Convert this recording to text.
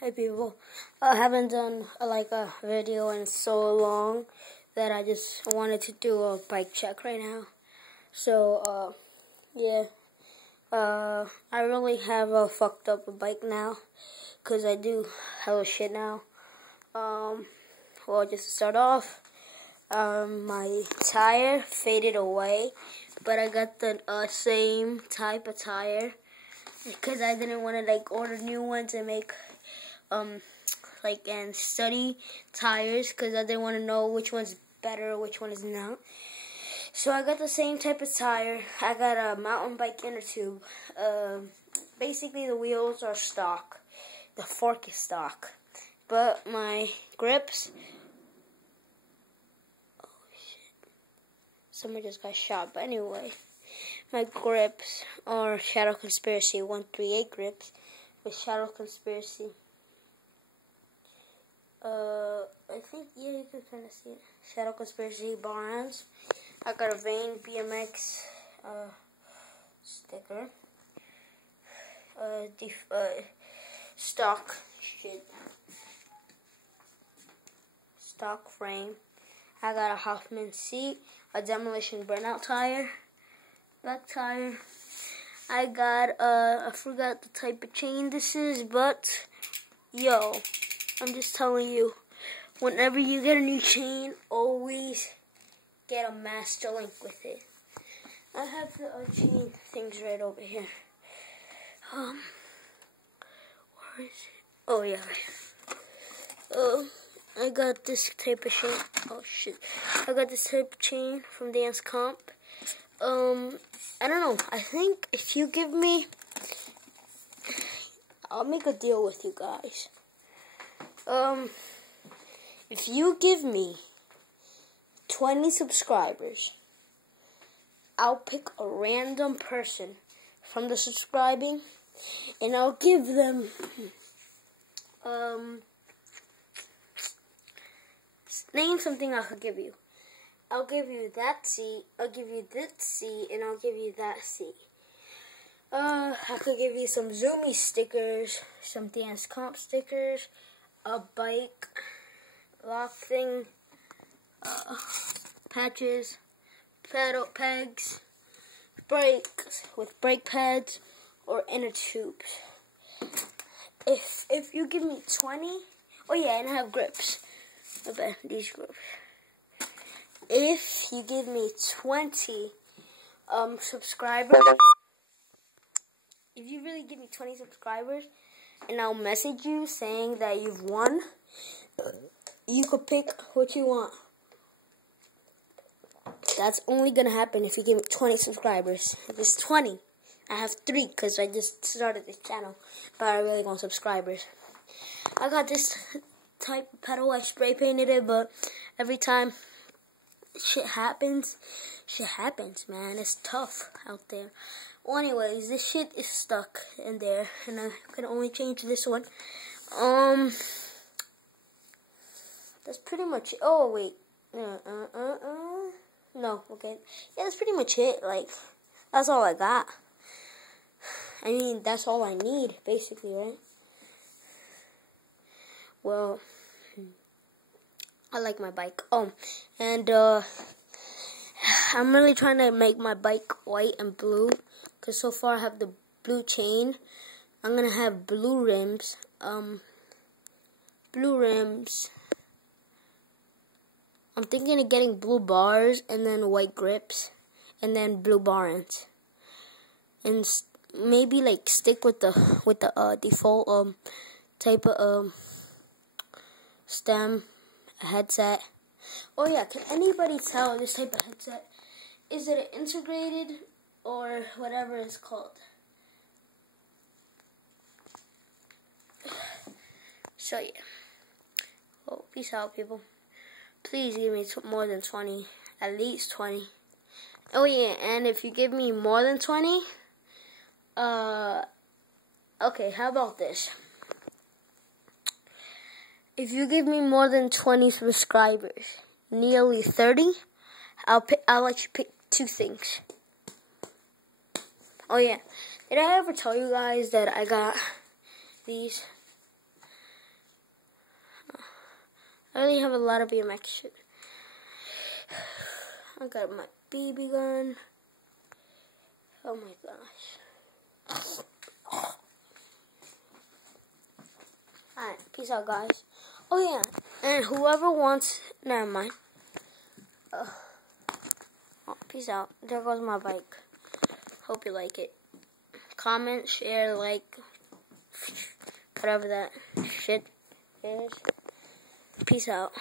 Hey people, I haven't done a video in so long that I just wanted to do a bike check right now. So yeah, I really have a fucked up bike now, cause I do hella shit now. Well, just to start off, my tire faded away, but I got the same type of tire because I didn't want to order new ones and make and study tires because I didn't want to know which one's better, which one is not. So I got the same type of tire. I got a mountain bike inner tube. Basically the wheels are stock. The fork is stock. But my grips, oh shit, someone just got shot. But anyway, my grips are Shadow Conspiracy 138 grips with Shadow Conspiracy. I think, yeah, you can kind of see it. Shadow Conspiracy bands. I got a Vane BMX sticker. Stock shit. Stock frame. I got a Hoffman seat, a Demolition burnout tire, black tire. I got I forgot the type of chain this is, but yo, I'm just telling you, whenever you get a new chain, always get a master link with it. I have the chain things right over here. Where is it? Oh yeah. I got this type of chain. Oh shit. I got this type of chain from Dance Comp. I don't know. I think if you give me, I'll make a deal with you guys. If you give me 20 subscribers, I'll pick a random person from the subscribing, and I'll give them, name something I could give you. I'll give you that seat, I'll give you this seat, and I'll give you that seat. I could give you some Zoomy stickers, some Dance Comp stickers, a bike lock thing, patches, pedal pegs, brakes with brake pads, or inner tubes. If you give me 20, oh yeah, and I have grips. I bet these grips. If you give me 20 subscribers, if you really give me 20 subscribers, and I'll message you saying that you've won, you could pick what you want. That's only gonna happen if you give me 20 subscribers. If it's 20, I have 3 because I just started this channel, but I really want subscribers. I got this type of pedal, I spray painted it, but every time shit happens, man. It's tough out there. Well, anyways, this shit is stuck in there, and I can only change this one. That's pretty much it. Oh, wait. No, okay. Yeah, that's pretty much it. That's all I got. I mean, that's all I need, basically, right? Well, I like my bike. Oh, and, I'm really trying to make my bike white and blue, because so far I have the blue chain. I'm going to have blue rims, I'm thinking of getting blue bars, and then white grips, and then blue bar ends. And maybe, stick with the default, type of, stem headset. Oh yeah, can anybody tell this type of headset? Is it an integrated or whatever it's called? So yeah. Well, peace out, people. Please give me more than 20. At least 20. Oh yeah, and if you give me more than 20, okay, how about this? If you give me more than 20 subscribers, nearly 30, I'll let you pick 2 things. Oh yeah, did I ever tell you guys that I got these? I really have a lot of BMX shit. I got my BB gun. Oh my gosh. Alright, peace out, guys. Oh yeah, and whoever wants, never mind. Oh, peace out. There goes my bike. Hope you like it. Comment, share, like, whatever that shit is. Peace out.